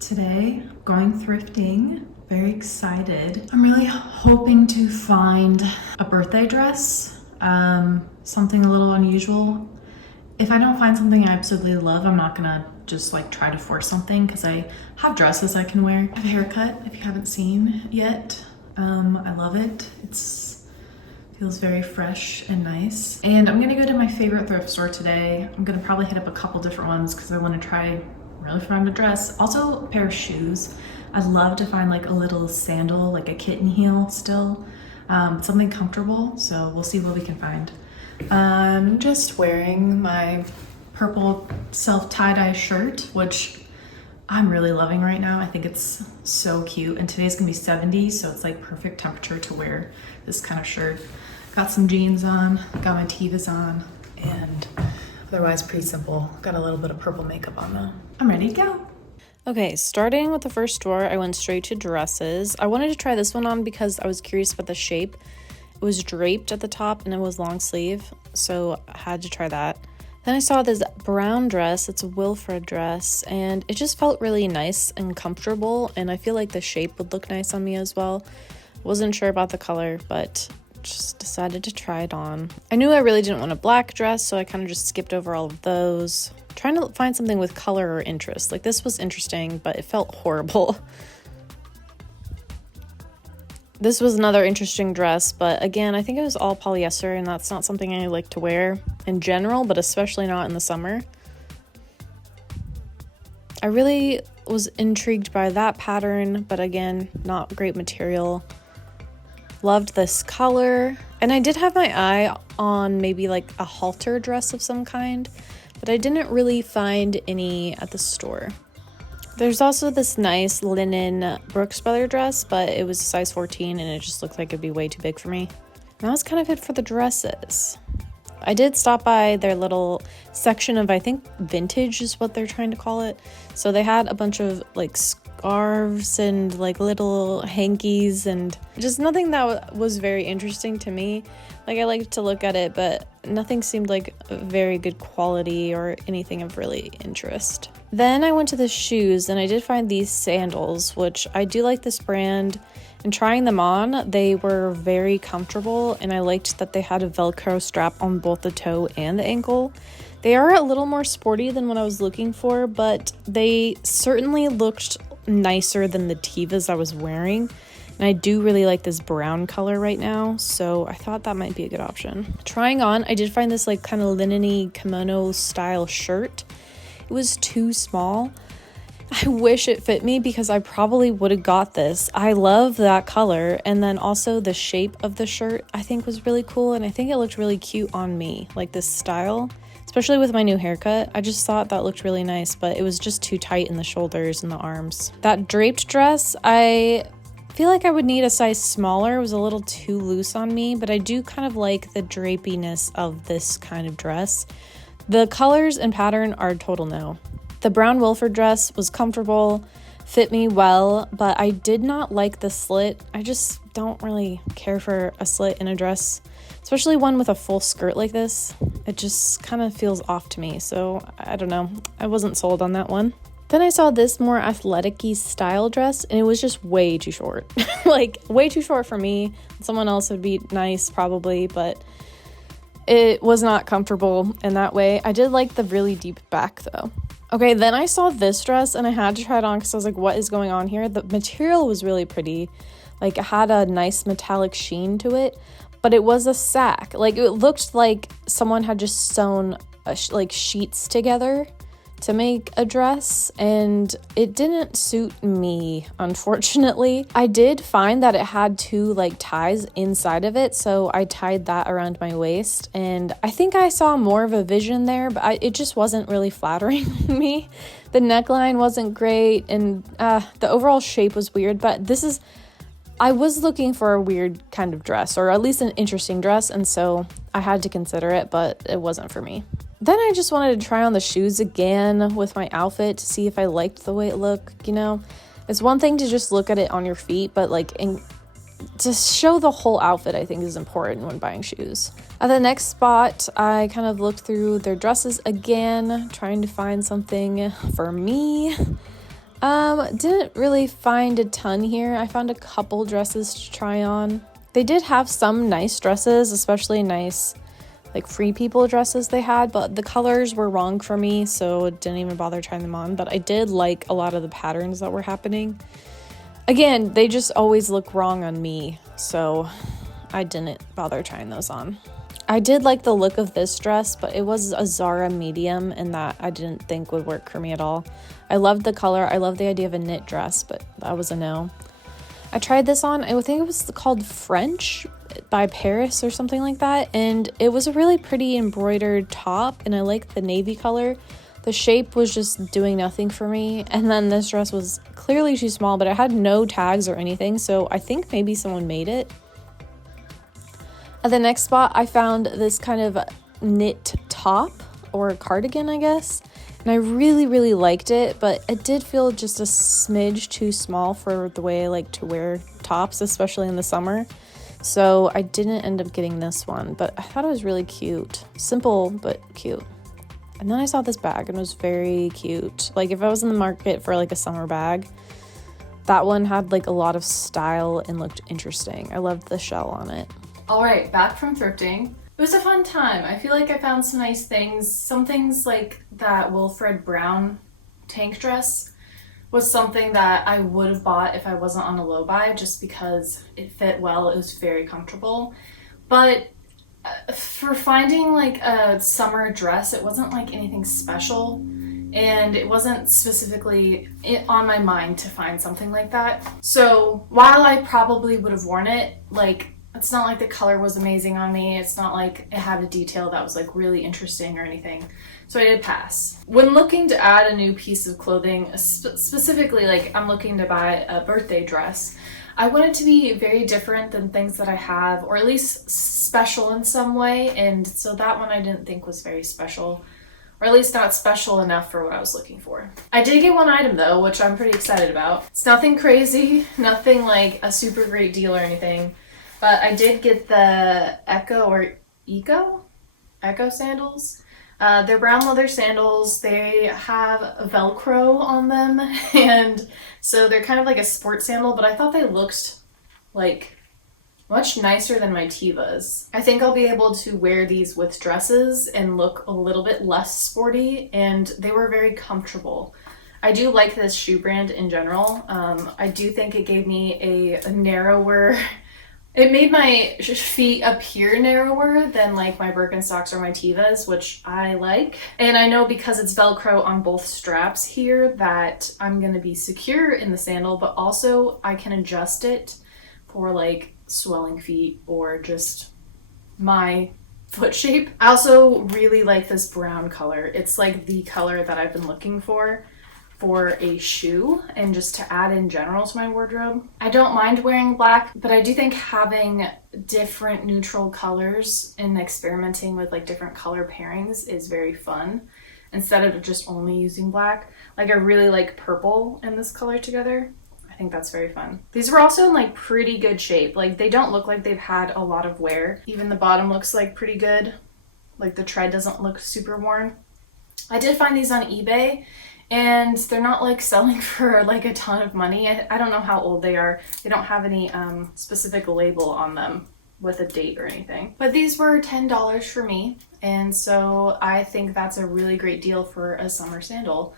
Today, going thrifting. Very excited. I'm really hoping to find a birthday dress, something a little unusual. If I don't find something I absolutely love, I'm not gonna just like try to force something because I have dresses I can wear. I have a haircut if you haven't seen yet. I love it. Feels very fresh and nice. And I'm gonna go to my favorite thrift store today. I'm gonna probably hit up a couple different ones because I want to try really find a dress. Also a pair of shoes. I'd love to find like a little sandal, like a kitten heel still. Something comfortable, so we'll see what we can find. I'm just wearing my purple self tie-dye shirt, which I'm really loving right now. I think it's so cute. And today's gonna be 70, so it's like perfect temperature to wear this kind of shirt. Got some jeans on, got my Tevas on, and otherwise pretty simple. Got a little bit of purple makeup on though. I'm ready to go. Okay, starting with the first store, I went straight to dresses. I wanted to try this one on because I was curious about the shape. It was draped at the top and it was long sleeve, so I had to try that. Then I saw this brown dress. It's a Wilfred dress, and it just felt really nice and comfortable, and I feel like the shape would look nice on me as well. Wasn't sure about the color, but just decided to try it on. I knew I really didn't want a black dress, so I kind of just skipped over all of those. Trying to find something with color or interest. Like, this was interesting, but it felt horrible. This was another interesting dress, but again, I think it was all polyester, and that's not something I like to wear in general, but especially not in the summer. I really was intrigued by that pattern, but again, not great material. Loved this color, and I did have my eye on maybe like a halter dress of some kind, but I didn't really find any at the store. There's also this nice linen Brooks Brothers dress, but it was a size 14 and it just looked like it'd be way too big for me. And that was kind of it for the dresses. I did stop by their little section of, I think, vintage is what they're trying to call it. So they had a bunch of like scarves and like little hankies and just nothing that was very interesting to me. Like, I liked to look at it, but nothing seemed like very good quality or anything of really interest. Then I went to the shoes and I did find these sandals, which I do like this brand. And trying them on, they were very comfortable, and I liked that they had a Velcro strap on both the toe and the ankle. They are a little more sporty than what I was looking for, but they certainly looked nicer than the Tevas I was wearing. And I do really like this brown color right now, so I thought that might be a good option. Trying on, I did find this like kind of linen-y kimono style shirt. It was too small. I wish it fit me because I probably would have got this. I love that color, and then also the shape of the shirt I think was really cool, and I think it looked really cute on me, like this style, especially with my new haircut. I just thought that looked really nice, but it was just too tight in the shoulders and the arms. That draped dress, I feel like I would need a size smaller. It was a little too loose on me, but I do kind of like the drapiness of this kind of dress. The colors and pattern are a total no. The brown Wilfred dress was comfortable, fit me well, but I did not like the slit. I just don't really care for a slit in a dress, especially one with a full skirt like this. It just kind of feels off to me, so I don't know. I wasn't sold on that one. Then I saw this more athletic-y style dress, and it was just way too short. Like, way too short for me. Someone else would be nice probably, but it was not comfortable in that way. I did like the really deep back though. Okay, then I saw this dress and I had to try it on because I was like, what is going on here? The material was really pretty. Like, it had a nice metallic sheen to it, but it was a sack. Like, it looked like someone had just sewn like sheets together to make a dress, and it didn't suit me, unfortunately. I did find that it had two like ties inside of it, so I tied that around my waist, and I think I saw more of a vision there, but it just wasn't really flattering me. The neckline wasn't great, and the overall shape was weird, but I was looking for a weird kind of dress, or at least an interesting dress, and so I had to consider it, but it wasn't for me. Then I just wanted to try on the shoes again with my outfit to see if I liked the way it looked, you know? It's one thing to just look at it on your feet, but like to show the whole outfit, I think, is important when buying shoes. At the next spot, I kind of looked through their dresses again, trying to find something for me. Didn't really find a ton here. I found a couple dresses to try on. They did have some nice dresses, especially nice like Free People dresses they had, but the colors were wrong for me, so didn't even bother trying them on. But I did like a lot of the patterns that were happening. Again, they just always look wrong on me, so I didn't bother trying those on. I did like the look of this dress, but it was a Zara medium, and that I didn't think would work for me at all. I loved the color. I love the idea of a knit dress, but that was a no. I tried this on, I think it was called French by Paris or something like that, and it was a really pretty embroidered top, and I liked the navy color. The shape was just doing nothing for me, and then this dress was clearly too small, but it had no tags or anything, so I think maybe someone made it. At the next spot, I found this kind of knit top, or cardigan, I guess, and I really, really liked it, but it did feel just a smidge too small for the way I like to wear tops, especially in the summer. So I didn't end up getting this one, but I thought it was really cute. Simple, but cute. And then I saw this bag and it was very cute. Like if I was in the market for like a summer bag, that one had like a lot of style and looked interesting. I loved the shell on it. All right, back from thrifting. It was a fun time. I feel like I found some nice things. Some things like that Wilfred Brown tank dress was something that I would have bought if I wasn't on a low buy, just because it fit well. It was very comfortable. But for finding like a summer dress, it wasn't like anything special, and it wasn't specifically on my mind to find something like that. So while I probably would have worn it, like it's not like the color was amazing on me. It's not like it had a detail that was like really interesting or anything. So I did pass. When looking to add a new piece of clothing, specifically like I'm looking to buy a birthday dress, I want it to be very different than things that I have, or at least special in some way. And so that one I didn't think was very special, or at least not special enough for what I was looking for. I did get one item though, which I'm pretty excited about. It's nothing crazy, nothing like a super great deal or anything. But I did get the Echo sandals. They're brown leather sandals. They have Velcro on them, and so they're kind of like a sports sandal, but I thought they looked like much nicer than my Tevas. I think I'll be able to wear these with dresses and look a little bit less sporty, and they were very comfortable. I do like this shoe brand in general. I do think it gave me a narrower... It made my feet appear narrower than like my Birkenstocks or my Tevas, which I like. And I know because it's Velcro on both straps here that I'm going to be secure in the sandal, but also I can adjust it for like swelling feet or just my foot shape. I also really like this brown color. It's like the color that I've been looking for a shoe and just to add in general to my wardrobe. I don't mind wearing black, but I do think having different neutral colors and experimenting with like different color pairings is very fun instead of just only using black. Like I really like purple and this color together. I think that's very fun. These were also in like pretty good shape. Like they don't look like they've had a lot of wear. Even the bottom looks like pretty good. Like the tread doesn't look super worn. I did find these on eBay, and they're not like selling for like a ton of money. I don't know how old they are. They don't have any specific label on them with a date or anything. But these were $10 for me, and so I think that's a really great deal for a summer sandal.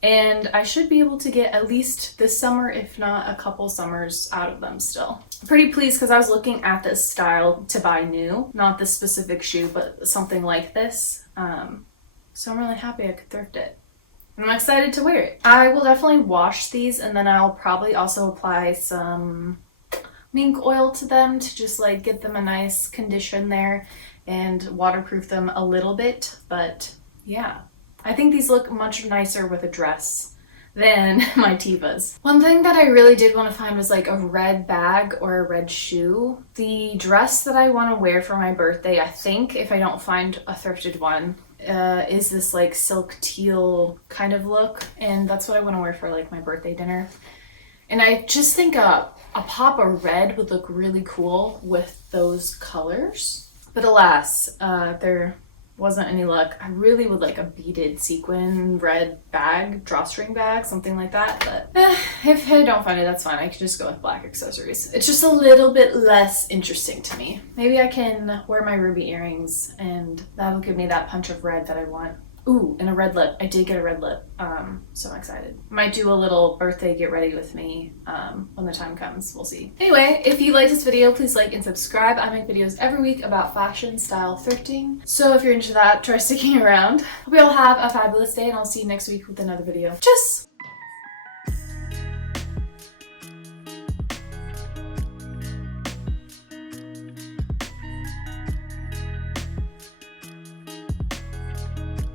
And I should be able to get at least this summer, if not a couple summers out of them still. I'm pretty pleased because I was looking at this style to buy new, not this specific shoe, but something like this. So I'm really happy I could thrift it. I'm excited to wear it. I will definitely wash these, and then I'll probably also apply some mink oil to them to just like get them a nice condition there and waterproof them a little bit. But yeah, I think these look much nicer with a dress than my Tevas. One thing that I really did want to find was like a red bag or a red shoe. The dress that I want to wear for my birthday, I think if I don't find a thrifted one, is this like silk teal kind of look, and that's what I want to wear for like my birthday dinner. And I just think a pop of red would look really cool with those colors, but alas, they're wasn't any luck. I really would like a beaded sequin red bag, drawstring bag, something like that. But if I don't find it, that's fine. I could just go with black accessories. It's just a little bit less interesting to me. Maybe I can wear my ruby earrings and that'll give me that punch of red that I want. Ooh, and a red lip. I did get a red lip, so I'm excited. Might do a little birthday get ready with me when the time comes. We'll see. Anyway, if you liked this video, please like and subscribe. I make videos every week about fashion, style, thrifting. So if you're into that, try sticking around. Hope you all have a fabulous day, and I'll see you next week with another video. Tschüss!